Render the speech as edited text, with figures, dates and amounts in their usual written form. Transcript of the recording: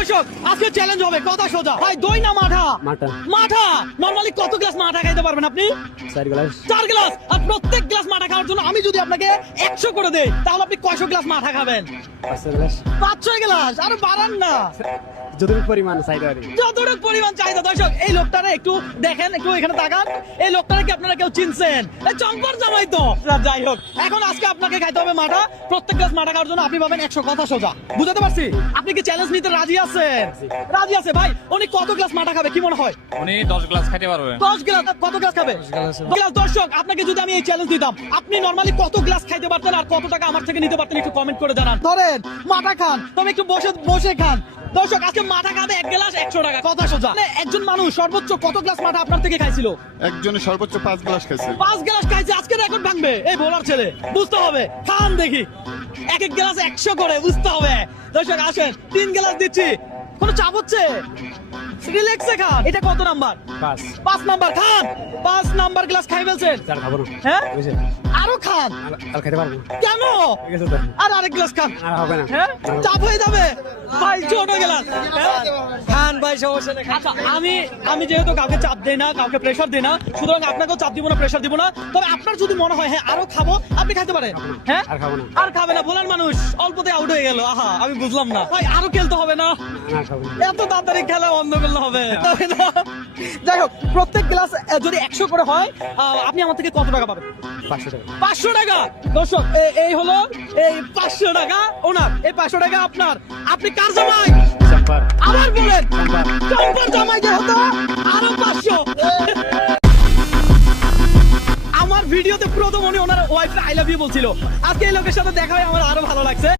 দর্শক আজকে চ্যালেঞ্জ হবে কথা সোজা ভাই, দই না মাঠা? মাঠা। মাঠা। নরমালি কত গ্লাস মাঠা খাইতে পারবেন আপনি? 4 গ্লাস। 4 গ্লাস। আর প্রত্যেক গ্লাস মাঠা খাওয়ার জন্য আমি যদি আপনাকে 100 করে দেই তাহলে আপনি কয়শো গ্লাস মাঠা খাবেন? 500 গ্লাস। 500 গ্লাস। আরে বাড়ান না, যতটুকু পরিমাণ চাইতে পারি। যতটুকু পরিমাণ চাহিদা। দর্শক এই লোকটারে একটু দেখেন, একটু এখানে তাকান। এই লোকটারে কি আপনারা কেউ চিনছেন? এই চম্পর জামাই তো। যাই হোক, এখন আজকে আপনাকে খাইতে হবে মাঠা। প্রত্যেক গ্লাস মাঠা খাওয়ার জন্য আপনি পাবেন 100। কথা সোজা, বুঝাতে পারছি? আপনি কি চ্যালেঞ্জ নিতে রাজি আছেন? রাজি আছে ভাই। উনি কত গ্লাস মাঠা খাবে কি মনে হয়? উনি 10 গ্লাস খাইতে পারবে। 10 গ্লাস। কত গ্লাস খাবে? 10 গ্লাস। দর্শক আপনাকে যদি আমি এই চ্যালেঞ্জ দিতাম, আপনি নরমালি কত গ্লাস খাইতে পারতেন আর কত টাকা আমার থেকে নিতে পারতেন একটু কমেন্ট করে জানান। ধরেন মাঠা খান, তবে একটু বসে বসে খান। দর্শক আজকে মাঠা খাবে 1 গ্লাস 100 টাকা। কথা সোজা। মানে একজন মানুষ সর্বোচ্চ কত গ্লাস মাঠা আপনার থেকে খাইছিল? একজনে সর্বোচ্চ 5 গ্লাস খাইছে। 5 গ্লাস খাইছে। আজকে রেকর্ড ভাঙবে এই বোলার ছেলে, বুঝতে হবে। খান দেখি, এক এক গ্লাস 100 করে, বুঝতে হবে। দর্শক আসেন, 3 গ্লাস দিচ্ছি। কোনো চাপ হচ্ছে? রিল্যাক্সে খান। এটা কত নাম্বার? 5 নাম্বার। খান। 5 নাম্বার গ্লাস খাই ফেলছেন। 4 খাবো না। হ্যাঁ, বুঝছেন? আরো খান। আর খেতে পারবো না। কেন? ঠিক আছে তো। আর আরেক গ্লাস খান। আর হবে না। হ্যাঁ, চাপ হয়ে যাবে ভাই, ছোট গ্লাস। খান ভাই, সমস্যা নেই। আচ্ছা, আমি যেহেতু কাউকে চাপ দেই না, কাউকে প্রেসার দেই না, সুতরাং আপনাকেও চাপ দিব না, প্রেসার দিব না। তবে আপনার যদি মনে হয় হ্যাঁ আরো খাবো, আপনি খাইতে পারেন। হ্যাঁ, আর খাবো না। আর খাবে না। বলার মানুষ অল্পতে আউট হয়ে গেল। আহা, আমি বুঝলাম না ভাই, আরো খেলতে হবে না? আর খাবো না। এত তাড়াতাড়ি খেলা বন্ধ করলে হবে? তবে না। যাই হোক, প্রত্যেক গ্লাস যদি 100 করে হয়, আপনি আমার থেকে কত টাকা পাবেন? 500 টাকা। 500 টাকা। দর্শক এই হলো এই 500 টাকা ওনার, এই 500 টাকা আপনার। আপনি কার জামাই? চাম্পার। আবার বলেন। চম্পার জামাই যে হতো আরো 500। আমার ভিডিওতে প্রথম উনি ওনার ওয়াইফ আই লাভ ইউ বলছিল। আজকে এই লোকের সাথে দেখা হয়ে আমার আরো ভালো লাগছে।